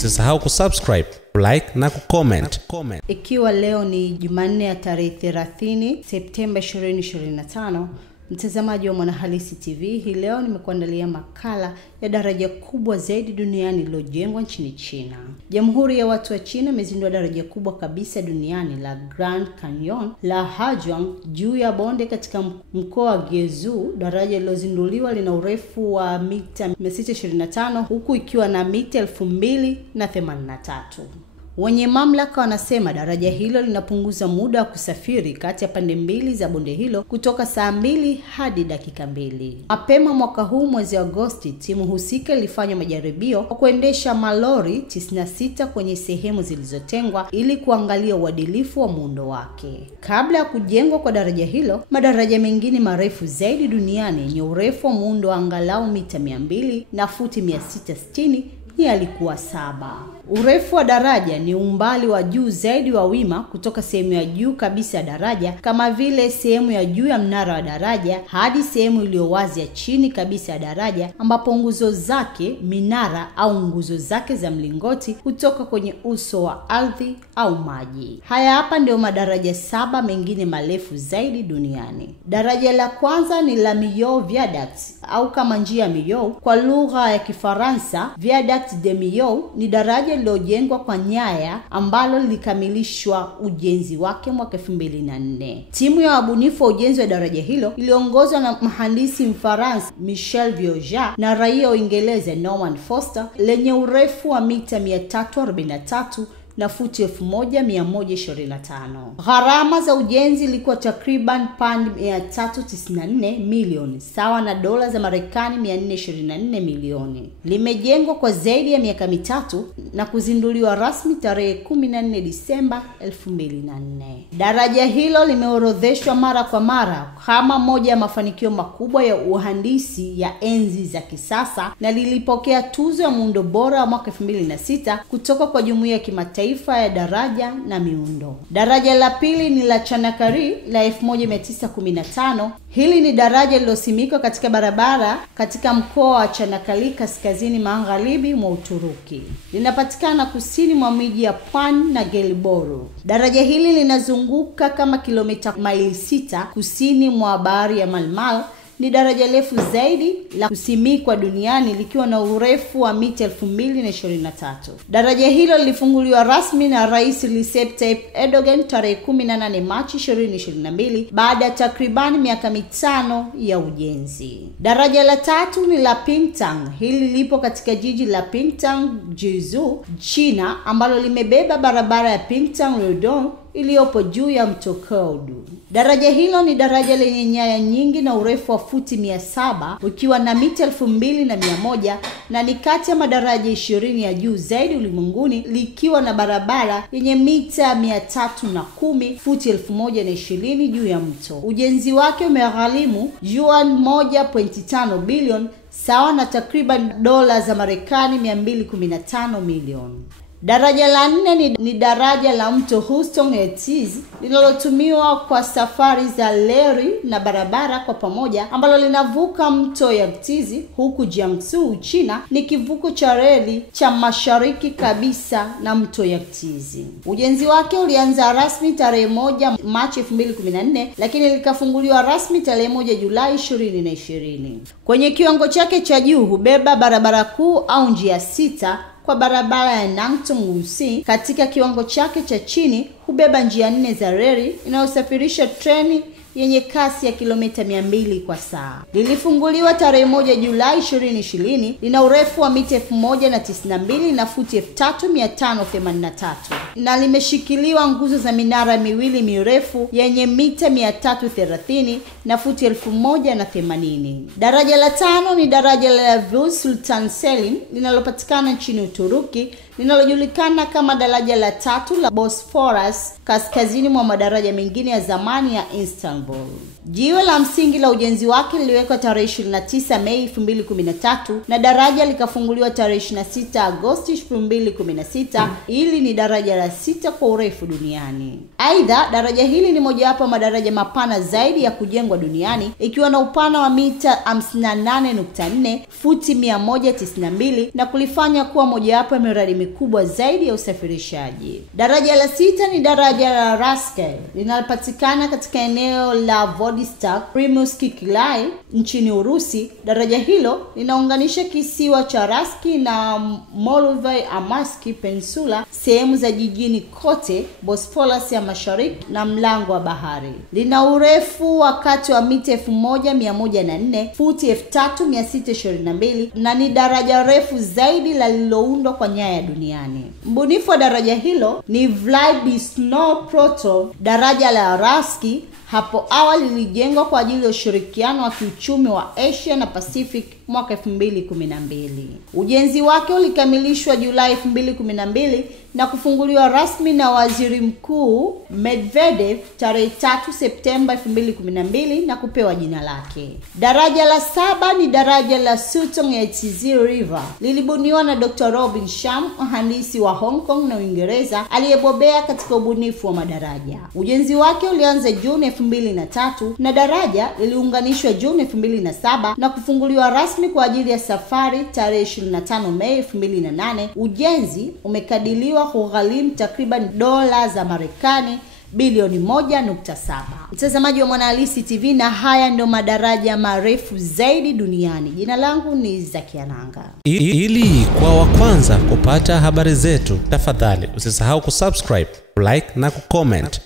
Usisahau kusubscribe, like na kucomment. Ikiwa leo ni Jumanne ya tarehe 30 Septemba 2025, mtazamaji wa Mwanahalisi TV, hii leo nimekuandalia makala ya daraja kubwa zaidi duniani lililojengwa nchini China. Jamhuri ya Watu wa China imezindua daraja kubwa kabisa duniani la Grand Canyon la Hajiang juu ya bonde katika mkoa wa Guizhou. Daraja lilozinduliwa lina urefu wa mita 625 huku ikiwa na mita 2083. Wenye mamlaka wanasema daraja hilo linapunguza muda wa kusafiri kati ya pande mbili za bonde hilo kutoka saa 2 hadi dakika 2. Mapema mwaka huu mwezi Agosti, timu husika ilifanya majaribio kwa kuendesha malori 96 kwenye sehemu zilizotengwa ili kuangalia uadilifu wa muundo wake. Kabla ya kujengwa kwa daraja hilo, madaraja mengine marefu zaidi duniani yenye urefu wa muundo wa angalau mita 200 na futi 660 yalikuwa 7. Urefu wa daraja ni umbali wa juu zaidi wa wima kutoka sehemu ya juu kabisa ya daraja, kama vile sehemu ya juu ya mnara wa daraja hadi sehemu iliyo wazi ya chini kabisa ya daraja, ambapo nguzo zake, minara au nguzo zake za mlingoti kutoka kwenye uso wa ardhi au maji. Haya hapa ndio madaraja 7 mengine marefu zaidi duniani. Daraja la kwanza ni la Millau Viaduct au kama njia Millau kwa lugha ya Kifaransa. Viaduct de Millau ni daraja lililojengwa kwa nyaya ambalo lilikamilishwa ujenzi wake mwaka 2004. Timu ya wabunifu wa ujenzi wa daraja hilo iliongozwa na mhandisi Mfaransa Michel Vieuja na raia wa Uingereza Norman Foster, lenye urefu wa mita 343 na futi 1125. Gharama za ujenzi ilikuwa takriban pound 394 milioni, sawa na dola za Marekani 424 milioni. Limejengwa kwa zaidi ya miaka 3 na kuzinduliwa rasmi tarehe 14 Disemba 2004. Daraja hilo limeorodheshwa mara kwa mara kama moja ya mafanikio makubwa ya uhandisi ya enzi za kisasa na lilipokea tuzo ya muundo bora mwaka 2006 kutoka kwa Jumuiya ya Kimataifa ya daraja na miundo. Daraja la pili ni la Chanakari la 1915. Hili ni daraja lilosimikwa katika barabara katika mkoa wa Chanakari kaskazini magharibi mwa Uturuki. Linapatikana kusini mwa miji ya Puan na Gelibolu. Daraja hili linazunguka kama kilomita maili 6 kusini mwa bahari ya Malmal. Ni daraja refu zaidi la kusimikwa duniani likiwa na urefu wa mita 2023. Daraja hilo lilifunguliwa rasmi na Rais Recep Tayyip Erdogan tarehe 18 Machi 2022 baada ya takribani miaka 5 ya ujenzi. Daraja la tatu ni la Pingtang. Hili lipo katika jiji la Pingtang, Guizhou, China, ambalo limebeba barabara ya Pingtang-Rodong iliyopo juu ya mto Koudu. Daraja hilo ni daraja lenye nyaya nyingi na urefu wa futi 700 ukiwa na mita 2100 na ni kati ya madaraja 20 ya juu zaidi ulimwenguni, likiwa na barabara yenye mita 310 futi 1020 juu ya mto. Ujenzi wake umegharimu yuan 1.5 bilioni, sawa na takriban dola za Marekani 215 milioni. Daraja la 4 ni daraja la mto Houston Ertiz linalotumiwa kwa safari za leri na barabara kwa pamoja, ambalo linavuka mto Ertiz huku Jiangsu, China ni kivuko cha reli cha mashariki kabisa na mto Ertiz. Ujenzi wake ulianza rasmi tarehe 1 Machi 2014 lakini likafunguliwa rasmi tarehe 1 Julai 2020. Kwenye kiwango chake cha juu hubeba barabara kuu au njia 6 kwa barabara ya Nantong-Wuxi. Katika kiwango chake cha chini hubeba njia 4 za reli inayosafirisha treni yenye kasi ya kilomita 200 kwa saa. Lilifunguliwa tarehe 1 Julai 2020. Lina urefu wa mita 1092 na futi 3583 na limeshikiliwa nguzo za minara miwili mirefu yenye mita 330 na futi 1080. Daraja la 5 ni daraja la Yavuz Sultan Selim linalopatikana nchini Uturuki, linalojulikana kama daraja la 3 la Bosphorus kaskazini mwa madaraja mengine ya zamani ya Istanbul. Jiwe la msingi la ujenzi wake liliwekwa tarehe 29 Mei 2013 na daraja likafunguliwa tarehe 26 Agosti 2016. Hili ni daraja la 6 kwa urefu duniani. Aidha, daraja hili ni mojawapo madaraja mapana zaidi ya kujengwa duniani, ikiwa na upana wa mita 58.4, futi 192, na kulifanya kuwa mojawapo ya miradi mikubwa zaidi ya usafirishaji. Daraja la 6 ni daraja la Raskay, linalopatikana katika eneo la Vladivostok, Rimouski-Killay nchini Urusi. Daraja hilo linaunganisha kisiwa cha Raski na Moldova-Amalski Peninsula, sehemu za jijini kote, Bosphorus ya Mashariki na mlango wa bahari. Lina urefu wa kati wa mita 1104, futi 3622, na ni daraja refu zaidi lililoundwa kwa nyaya duniani. Mbunifu wa daraja hilo ni Vladislav Protov. Daraja la Raski hapo awali lilijengwa kwa ajili ya ushirikiano wa kiuchumi wa Asia na Pacific mwaka 2012. Ujenzi wake ulikamilishwa Julai 2012 na kufunguliwa rasmi na Waziri Mkuu Medvedev tarehe 3 Septemba 2012 na kupewa jina lake. Daraja la 7 ni daraja la Sutong Yangtze River. Lilibuniwa na Dr. Robin Sham, mhandisi wa Hong Kong na Uingereza aliyebobea katika ubunifu wa madaraja. Ujenzi wake ulianza Juni 2003 na daraja liliunganishwa Juni 2007 na kufunguliwa rasmi kwa ajili ya safari tarehe 25 Mei 2008. Ujenzi umekadiriwa kugharimu takriban dola za Marekani bilioni 1.7. Mtazamaji wa Mwanahalisi TV, na haya ndio madaraja marefu zaidi duniani. Jina langu ni Zakia Nanga. Ili kwa wa kwanza kupata habari zetu, tafadhali usisahau kusubscribe, like na kucomment.